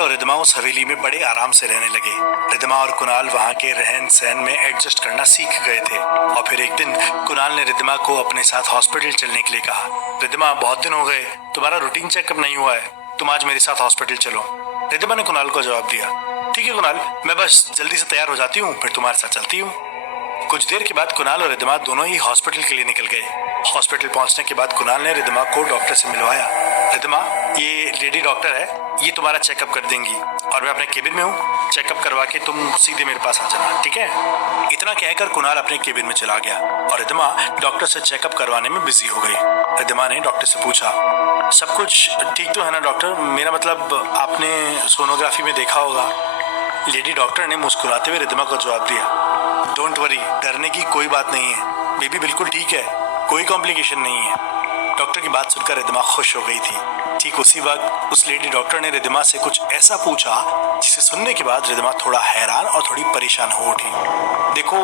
कुणाल और रिद्धिमा उस हवेली में बड़े आराम से रहने लगे। रिद्धिमा और कुणाल वहाँ के रहन सहन में एडजस्ट करना सीख गए थे और फिर एक दिन कुणाल ने रिद्धिमा को अपने साथ हॉस्पिटल चलने के लिए कहा। रिद्धिमा, बहुत दिन हो गए, तुम्हारा रूटीन चेकअप नहीं हुआ है, तुम आज मेरे साथ हॉस्पिटल चलो। रिद्धिमा ने कुणाल को जवाब दिया, ठीक है कुणाल, मैं बस जल्दी से तैयार हो जाती हूँ, फिर तुम्हारे साथ चलती हूँ। कुछ देर के बाद कुणाल और रिद्धिमा दोनों ही हॉस्पिटल के लिए निकल गए। हॉस्पिटल पहुंचने के बाद कुणाल ने रिद्धिमा को डॉक्टर से मिलवाया। रिद्धिमा, ये लेडी डॉक्टर है, ये तुम्हारा चेकअप कर देंगी और मैं अपने केबिन में हूँ, चेकअप करवा के तुम सीधे मेरे पास आ जाना, ठीक है? इतना कहकर कुणाल अपने केबिन में चला गया और रिद्धिमा डॉक्टर से चेकअप करवाने में बिजी हो गई। रिद्धिमा ने डॉक्टर से पूछा, सब कुछ ठीक तो है ना डॉक्टर? मेरा मतलब आपने सोनोग्राफी में देखा होगा। लेडी डॉक्टर ने मुस्कुराते हुए रिद्धिमा को जवाब दिया, डोंट वरी, डरने की कोई बात नहीं है, बेबी बिल्कुल ठीक है, कोई कॉम्प्लिकेशन नहीं है। डॉक्टर की बात सुनकर रिद्धिमा खुश हो गई थी। ठीक उसी वक्त उस लेडी डॉक्टर ने रिद्धिमा से कुछ ऐसा पूछा जिसे सुनने के बाद रिद्धिमा थोड़ा हैरान और थोड़ी परेशान हो उठी। देखो,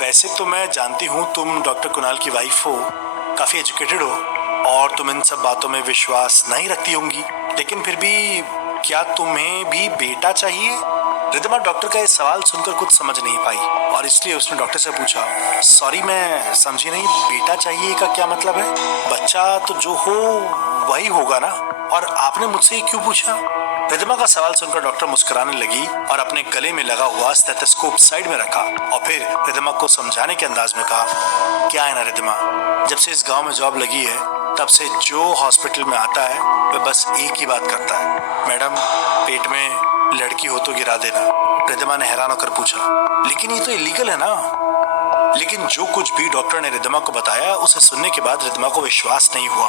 वैसे तो मैं जानती हूँ तुम डॉक्टर कुणाल की वाइफ हो, काफी एजुकेटेड हो और तुम इन सब बातों में विश्वास नहीं रखती होंगी, लेकिन फिर भी क्या तुम्हें भी बेटा चाहिए? रिद्धिमा डॉक्टर का ये सवाल सुनकर कुछ समझ नहीं पाई और इसलिए उसने डॉक्टर से पूछा, सॉरी मैं समझी नहीं, बेटा चाहिए का क्या मतलब है? बच्चा तो जो हो वही होगा ना, और आपने मुझसे क्यों पूछा? रिद्धिमा का सवाल सुनकर डॉक्टर मुस्कुराने लगी और अपने गले में लगा हुआ स्टेथोस्कोप साइड में रखा और फिर रिद्धिमा को समझाने के अंदाज में कहा, क्या है ना रिद्धिमा, जब से इस गांव में जॉब लगी है तब से जो हॉस्पिटल में आता है वह बस एक ही बात करता है, मैडम पेट में लड़की हो तो गिरा देना। रिद्धिमा ने हैरान होकर पूछा, लेकिन ये तो इलीगल है ना? लेकिन जो कुछ भी डॉक्टर ने रिद्धिमा को बताया उसे सुनने के बाद रिद्धिमा को विश्वास नहीं हुआ।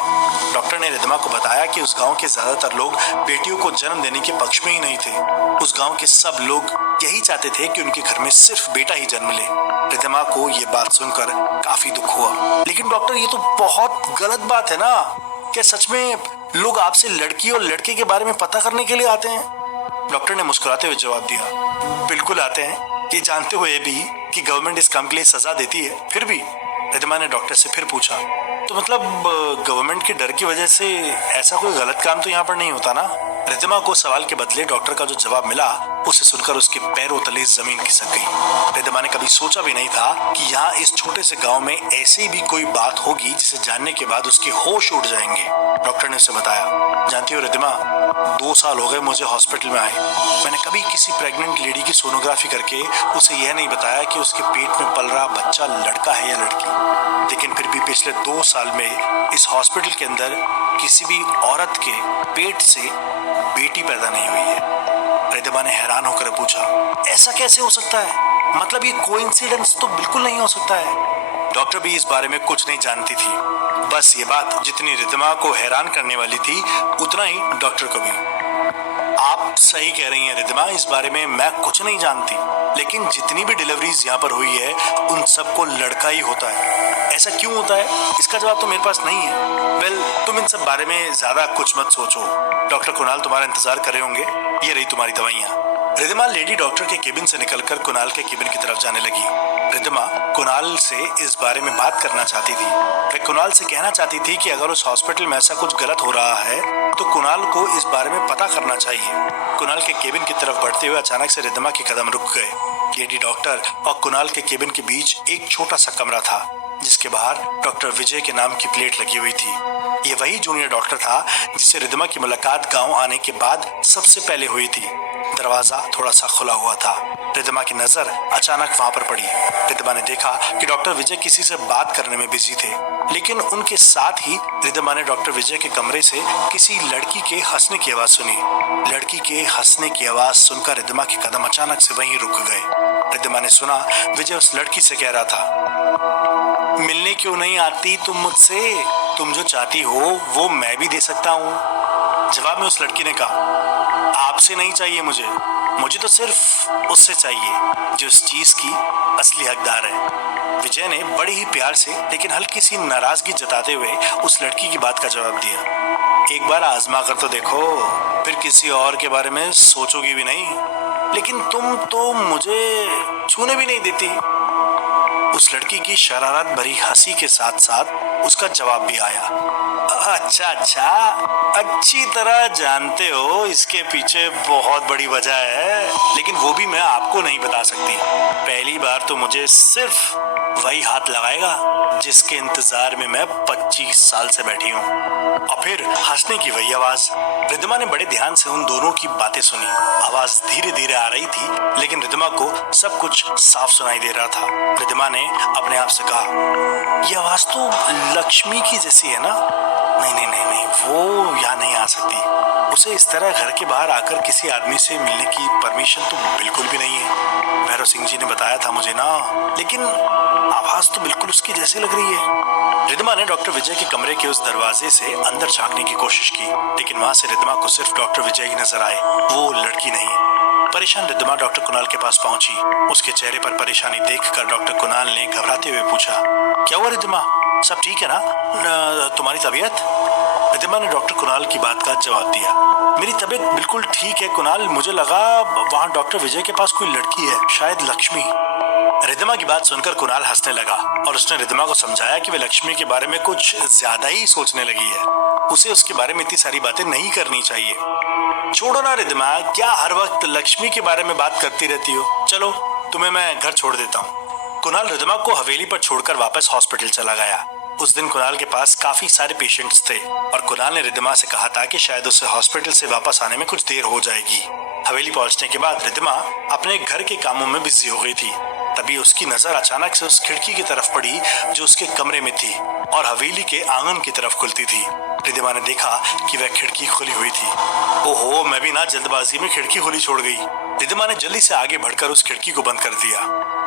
डॉक्टर ने रिद्धिमा को बताया कि उस गांव के ज्यादातर लोग बेटियों को जन्म देने के पक्ष में ही नहीं थे। उस गांव के सब लोग यही चाहते थे कि उनके घर में सिर्फ बेटा ही जन्म ले। रिद्धिमा को ये बात सुनकर काफी दुख हुआ। लेकिन डॉक्टर, ये तो बहुत गलत बात है ना? क्या सच में लोग आपसे लड़की और लड़के के बारे में पता करने के लिए आते हैं? डॉक्टर ने मुस्कुराते हुए जवाब दिया, बिल्कुल आते हैं, ये जानते हुए भी कि गवर्नमेंट इस काम के लिए सजा देती है, फिर भी। रिद्धिमा ने डॉक्टर से फिर पूछा, तो मतलब गवर्नमेंट के डर की वजह से ऐसा कोई गलत काम तो यहाँ पर नहीं होता ना? रिद्धिमा को सवाल के बदले डॉक्टर का जो जवाब मिला उसे सुनकर उसके पैरों तले जमीन खिसक गई। रिद्धिमा ने कभी सोचा भी नहीं था कि यहाँ इस छोटे से गांव में ऐसी भी कोई बात होगी जिसे जानने के बाद उसके होश उड़ जाएंगे। डॉक्टर ने उसे बताया, जानती हो रिद्धिमा, 2 साल हो गए मुझे हॉस्पिटल में आए, मैंने कभी किसी प्रेग्नेंट लेडी की सोनोग्राफी करके उसे यह नहीं बताया कि उसके पेट में पल रहा बच्चा लड़का है या लड़की। लेकिन फिर भी पिछले 2 साल में इस हॉस्पिटल के अंदर किसी भी औरत के पेट से बेटी पैदा नहीं हुई है। रिद्धिमा ने हैरान होकर पूछा, ऐसा कैसे हो सकता है? मतलब ये कोइंसिडेंस तो बिल्कुल नहीं हो सकता है। डॉक्टर भी इस बारे में कुछ नहीं जानती थी। बस ये बात जितनी रिद्धिमा को हैरान करने वाली थी उतना ही डॉक्टर को भी। आप सही कह रही हैं रिद्धिमा, इस बारे में मैं कुछ नहीं जानती, लेकिन जितनी भी डिलीवरीज यहाँ पर हुई है उन सबको लड़का ही होता है। ऐसा क्यों होता है इसका जवाब तो मेरे पास नहीं है। वेल, तुम इन सब बारे में ज्यादा कुछ मत सोचो, डॉक्टर कुणाल तुम्हारा इंतजार कर रहे होंगे, ये रही तुम्हारी दवाइयाँ। रिद्धिमा लेडी डॉक्टर के केबिन से निकलकर कुणाल के केबिन की तरफ जाने लगी। रिद्धिमा कुणाल से इस बारे में बात करना चाहती थी। वह कुणाल से कहना चाहती थी कि अगर उस हॉस्पिटल में ऐसा कुछ गलत हो रहा है तो कुणाल को इस बारे में पता करना चाहिए। कुणाल के केबिन की तरफ बढ़ते हुए अचानक से रिद्धिमा के कदम रुक गए। लेडी डॉक्टर और कुणाल के केबिन के बीच एक छोटा सा कमरा था जिसके बाहर डॉक्टर विजय के नाम की प्लेट लगी हुई थी। ये वही जूनियर डॉक्टर था जिससे रिद्धिमा की मुलाकात गांव आने के बाद सबसे पहले हुई थी। दरवाजा थोड़ा सा खुला हुआ था। रिद्धिमा की नजर अचानक वहां पर पड़ी। रिद्धिमा ने देखा कि डॉक्टर विजय किसी से बात करने में बिजी थे, लेकिन उनके साथ ही रिद्धिमा ने डॉक्टर विजय के कमरे से किसी लड़की के हंसने की आवाज सुनी। लड़की के हंसने की आवाज सुनकर रिद्धिमा के कदम अचानक से वहीं रुक गए। रिद्धिमा ने सुना विजय उस लड़की से कह रहा था, मिलने क्यों नहीं आती तुम मुझसे? तुम जो चाहती हो वो मैं भी दे सकता हूँ। जवाब में उस लड़की ने कहा, आपसे नहीं चाहिए मुझे तो सिर्फ उससे चाहिए जो इस चीज की असली हकदार है। विजय ने बड़े ही प्यार से लेकिन हल्की सी नाराजगी जताते हुए उस लड़की की बात का जवाब दिया, एक बार आजमा कर तो देखो, फिर किसी और के बारे में सोचोगी भी नहीं। लेकिन तुम तो मुझे छूने भी नहीं देती। उस लड़की की शरारत भरी हंसी के साथ साथ उसका जवाब भी आया। अच्छा अच्छा, अच्छी तरह जानते हो इसके पीछे बहुत बड़ी वजह है, लेकिन वो भी मैं आपको नहीं बता सकती। पहली बार तो मुझे सिर्फ वही हाथ लगाएगा जिसके इंतजार में मैं 25 साल से बैठी हूँ। और फिर हंसने की वही आवाज। रिद्धिमा ने बड़े ध्यान से उन दोनों की बातें सुनी। आवाज धीरे धीरे आ रही थी, लेकिन रिद्धिमा को सब कुछ साफ सुनाई दे रहा था। रिद्धिमा ने अपने आप से कहा, यह आवाज तो लक्ष्मी की जैसी है ना? नहीं नहीं नहीं नहीं, वो यहाँ नहीं आ सकती। उसे इस तरह घर के बाहर आकर किसी आदमी से मिलने की परमिशन तो बिल्कुल भी नहीं है। भैरव सिंह जी ने बताया था मुझे ना, लेकिन आवाज तो बिल्कुल उसकी जैसी लग रही है। रिद्धिमा ने डॉक्टर विजय के कमरे के उस दरवाजे से अंदर झांकने की कोशिश की, लेकिन वहां से रिद्धिमा को सिर्फ डॉक्टर विजय ही नजर आए, वो लड़की नहीं। परेशान रिद्धिमा डॉक्टर कुणाल के पास पहुंची। उसके चेहरे पर परेशानी देखकर डॉक्टर कुणाल ने घबराते हुए पूछा, क्या हुआ रिद्धिमा, सब ठीक है ना? तुम्हारी तबीयत? रिद्धिमा ने डॉक्टर कुणाल की बात का जवाब दिया, मेरी तबीयत बिल्कुल ठीक है कुणाल, मुझे लगा वहाँ डॉक्टर विजय के पास कोई लड़की है, शायद लक्ष्मी। रिद्धिमा की बात सुनकर कुणाल हंसने लगा और उसने रिद्धिमा को समझाया कि वे लक्ष्मी के बारे में कुछ ज्यादा ही सोचने लगी है। उसे उसके बारे में इतनी सारी बातें नहीं करनी चाहिए। छोड़ो ना रिद्धिमा, क्या हर वक्त लक्ष्मी के बारे में बात करती रहती हो? चलो तुम्हें मैं घर छोड़ देता हूँ। कुणाल रिद्धिमा को हवेली पर छोड़कर वापस हॉस्पिटल चला गया। उस दिन कुणाल के पास काफी सारे पेशेंट्स थे और कुणाल ने रिद्धिमा से कहा था कि शायद उसे हॉस्पिटल से वापस आने में कुछ देर हो जाएगी। हवेली पहुंचने के बाद रिद्धिमा अपने घर के कामों में बिजी हो गई थी। तभी उसकी नजर अचानक से उस खिड़की की तरफ पड़ी जो उसके कमरे में थी और हवेली के आंगन की तरफ खुलती थी। रिद्धिमा ने देखा कि वह खिड़की खुली हुई थी। ओहो, मैं भी ना जल्दबाजी में खिड़की खुली छोड़ गई। रिद्धिमा ने जल्दी से आगे बढ़कर उस खिड़की को बंद कर दिया।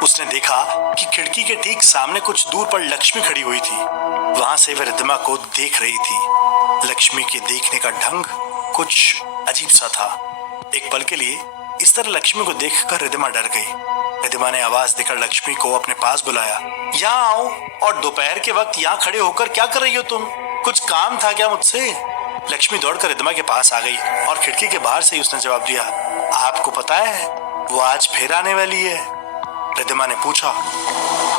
उसने देखा कि खिड़की के ठीक सामने कुछ दूर पर लक्ष्मी खड़ी हुई थी। वहां से वह रिद्धिमा को देख रही थी। लक्ष्मी के देखने का ढंग कुछ अजीब सा था। एक पल के लिए इस तरह लक्ष्मी को देखकर रिद्धिमा डर गई। रिद्धिमा ने आवाज देकर लक्ष्मी को अपने पास बुलाया, यहाँ आओ। और दोपहर के वक्त यहाँ खड़े होकर क्या कर रही हो तुम? कुछ काम था क्या मुझसे? लक्ष्मी दौड़कर रिद्धिमा के पास आ गई और खिड़की के बाहर से ही उसने जवाब दिया, आपको पता है वो आज फिर आने वाली है। रिद्धिमा ने पूछा,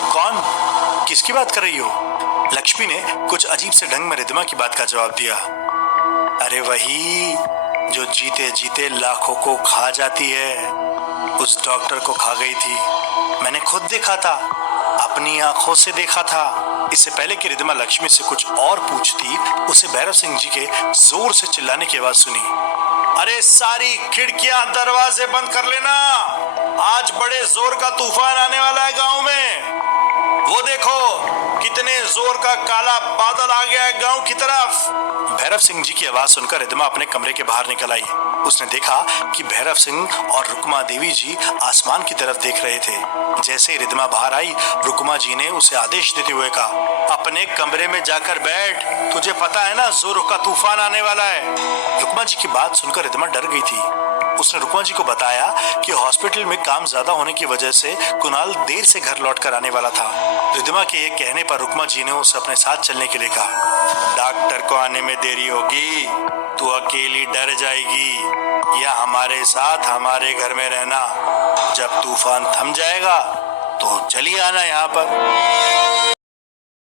कौन? किसकी बात कर रही हो? लक्ष्मी ने कुछ अजीब से ढंग में रिद्धिमा की बात का जवाब दिया, अरे वही जो जीते जीते लाखों को खा जाती है, उस डॉक्टर को खा गई थी। मैंने खुद देखा था, अपनी आंखों से देखा था। इससे पहले कि रिद्धिमा लक्ष्मी से कुछ और पूछती, उसे भैरव सिंह जी के जोर से चिल्लाने की आवाज सुनी, अरे सारी खिड़कियां दरवाजे बंद कर लेना, आज बड़े जोर का तूफान आने वाला है गांव में। वो देखो कितने जोर का काला बादल आ गया है गांव की तरफ। भैरव सिंह जी की आवाज सुनकर रिद्धिमा अपने कमरे के बाहर निकल आई। उसने देखा कि भैरव सिंह और रुक्मा देवी जी आसमान की तरफ देख रहे थे। जैसे ही रिद्धिमा बाहर आई, रुक्मा जी ने उसे आदेश देते हुए कहा, अपने कमरे में जाकर बैठ, तुझे पता है ना जोर का तूफान आने वाला है। रुक्मा जी की बात सुनकर रिद्धिमा डर गई थी। उसने रुक्मा जी को बताया कि हॉस्पिटल में काम ज्यादा होने की वजह से कुणाल देर से घर लौट कर आने वाला था। रिद्धिमा के ये कहने पर रुक्मा जी ने उसे अपने साथ चलने के लिए कहा, डॉक्टर को आने में देरी होगी, तू अकेली डर जाएगी, या हमारे साथ हमारे घर में रहना। जब तूफान थम जाएगा तो चली आना यहाँ पर।